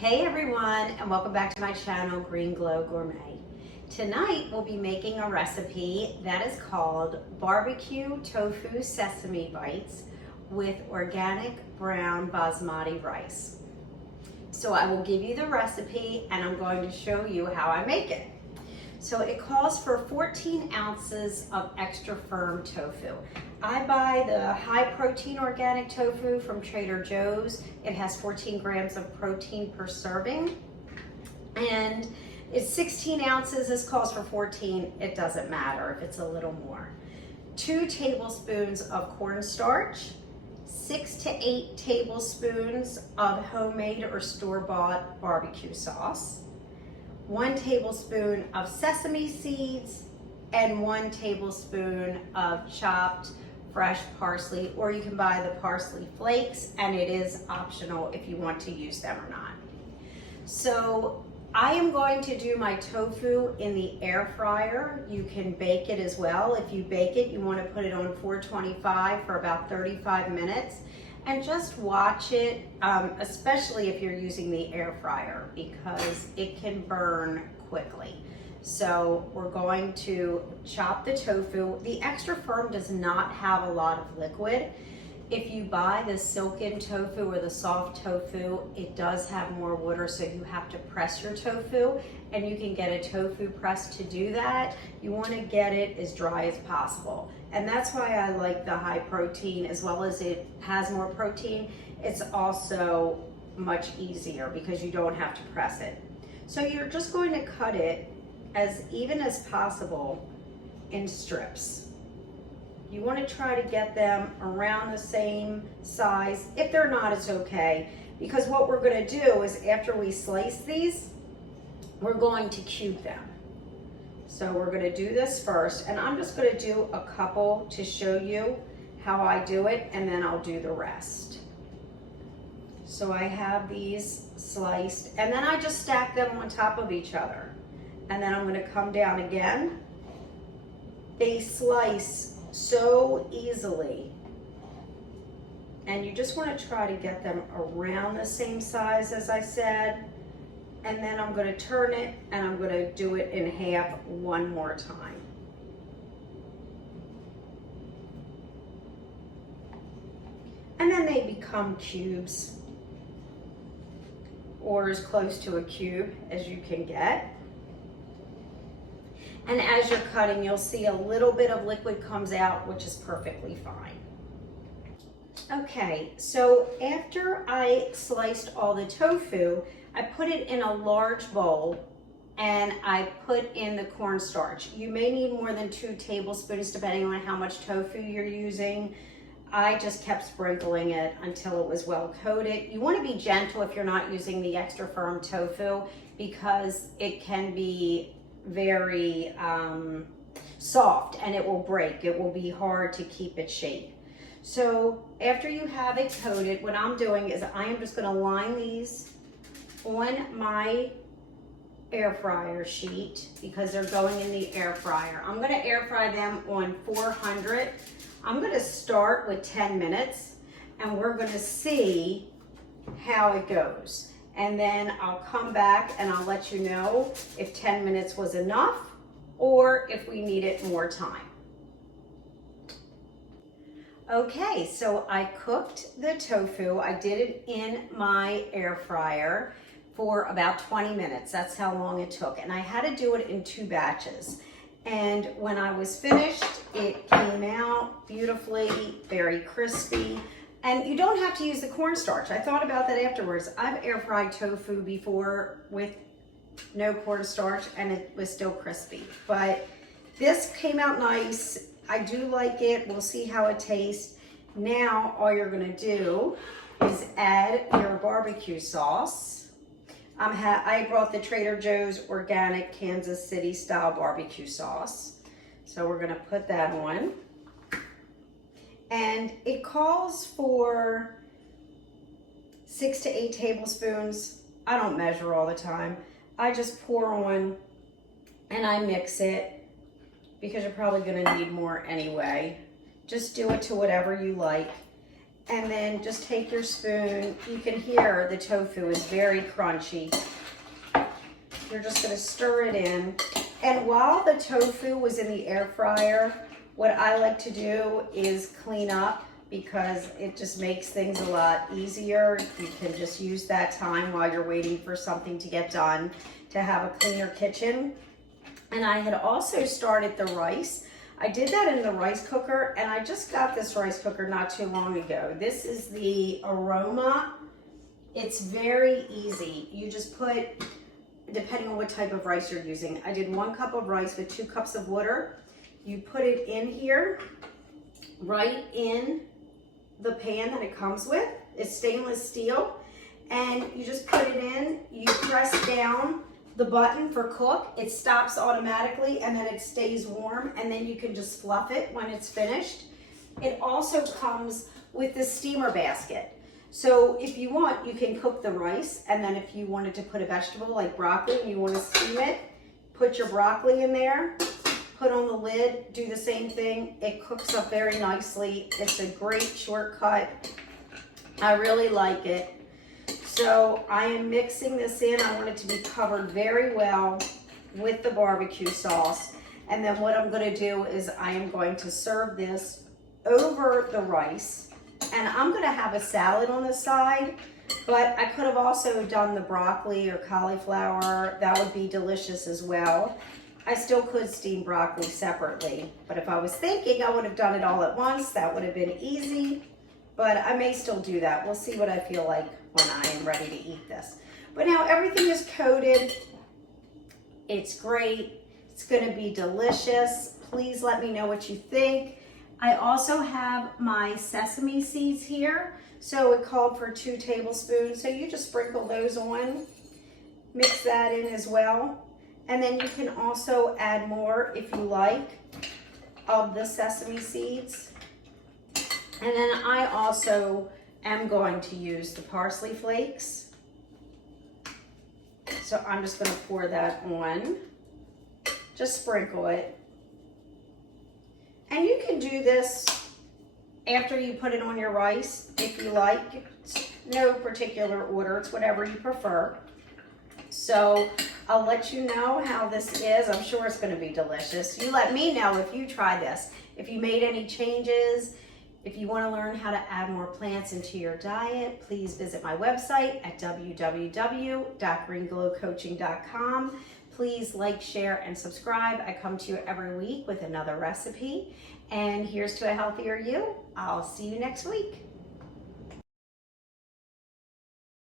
Hey everyone, and welcome back to my channel, Green Glow Gourmet. Tonight we'll be making a recipe that is called BBQ Tofu Sesame Bites with organic brown basmati rice. So I will give you the recipe and I'm going to show you how I make it. So it calls for 14 ounces of extra firm tofu. I buy the high protein organic tofu from Trader Joe's. It has 14 grams of protein per serving. And it's 16 ounces, this calls for 14. It doesn't matter if it's a little more. 2 tablespoons of cornstarch, 6 to 8 tablespoons of homemade or store-bought barbecue sauce, 1 tablespoon of sesame seeds, and 1 tablespoon of chopped fresh parsley, or you can buy the parsley flakes, and it is optional if you want to use them or not. So I am going to do my tofu in the air fryer. You can bake it as well. If you bake it, you want to put it on 425 for about 35 minutes and just watch it, especially if you're using the air fryer, because it can burn quickly. So we're going to chop the tofu. The extra firm does not have a lot of liquid. If you buy the silken tofu or the soft tofu, it does have more water, so you have to press your tofu, and you can get a tofu press to do that. You want to get it as dry as possible. And that's why I like the high protein. As well as it has more protein, it's also much easier because you don't have to press it. So you're just going to cut it as even as possible in strips. You want to try to get them around the same size. If they're not, it's okay, because what we're going to do is after we slice these, we're going to cube them. So we're going to do this first, and I'm just going to do a couple to show you how I do it, and then I'll do the rest. So I have these sliced, and then I just stack them on top of each other. And then I'm going to come down again. They slice so easily, and you just want to try to get them around the same size as I said. And then I'm going to turn it, and I'm going to do it in half one more time. And then they become cubes, or as close to a cube as you can get. And as you're cutting, you'll see a little bit of liquid comes out, which is perfectly fine. Okay, so after I sliced all the tofu, I put it in a large bowl and I put in the cornstarch. You may need more than 2 tablespoons depending on how much tofu you're using. I just kept sprinkling it until it was well coated. You want to be gentle if you're not using the extra firm tofu, because it can be very soft and it will break. It will be hard to keep its shape. So after you have it coated, what I'm doing is I am just going to line these on my air fryer sheet because they're going in the air fryer. I'm going to air fry them on 400. I'm going to start with 10 minutes and we're going to see how it goes. And then I'll come back and I'll let you know if 10 minutes was enough or if we needed more time. Okay, so I cooked the tofu. I did it in my air fryer for about 20 minutes. That's how long it took. And I had to do it in 2 batches. And when I was finished, it came out beautifully, very crispy. And you don't have to use the cornstarch. I thought about that afterwards. I've air fried tofu before with no cornstarch and it was still crispy. But this came out nice. I do like it. We'll see how it tastes. Now all you're gonna do is add your barbecue sauce. I brought the Trader Joe's organic Kansas City style barbecue sauce. So we're gonna put that on. And it calls for 6 to 8 tablespoons. I don't measure all the time. I just pour on and I mix it because you're probably gonna need more anyway. Just do it to whatever you like. And then just take your spoon. You can hear the tofu is very crunchy. You're just gonna stir it in. And while the tofu was in the air fryer, what I like to do is clean up, because it just makes things a lot easier. You can just use that time while you're waiting for something to get done to have a cleaner kitchen. And I had also started the rice. I did that in the rice cooker, and I just got this rice cooker not too long ago. This is the Aroma. It's very easy. You just put, depending on what type of rice you're using, I did 1 cup of rice with 2 cups of water. You put it in here, right in the pan that it comes with. It's stainless steel, and you just put it in, you press down the button for cook, it stops automatically, and then it stays warm, and then you can just fluff it when it's finished. It also comes with the steamer basket. So if you want, you can cook the rice, and then if you wanted to put a vegetable like broccoli and you want to steam it, put your broccoli in there, put on the lid, do the same thing. It cooks up very nicely. It's a great shortcut. I really like it. So I am mixing this in. I want it to be covered very well with the barbecue sauce. And then what I'm going to do is I am going to serve this over the rice. And I'm going to have a salad on the side, but I could have also done the broccoli or cauliflower. That would be delicious as well. I still could steam broccoli separately, but if I was thinking, I would have done it all at once. That would have been easy, but I may still do that. We'll see what I feel like when I am ready to eat this. But now everything is coated. It's great. It's going to be delicious. Please let me know what you think. I also have my sesame seeds here. So it called for 2 tablespoons. So you just sprinkle those on. Mix that in as well. And then you can also add more, if you like, of the sesame seeds. And then I also am going to use the parsley flakes. So I'm just going to pour that on. Just sprinkle it. And you can do this after you put it on your rice, if you like. It's no particular order. It's whatever you prefer. So I'll let you know how this is. I'm sure it's going to be delicious. You let me know if you try this, if you made any changes. If you want to learn how to add more plants into your diet, please visit my website at www.greenglowcoaching.com. Please like, share, and subscribe. I come to you every week with another recipe. And here's to a healthier you. I'll see you next week.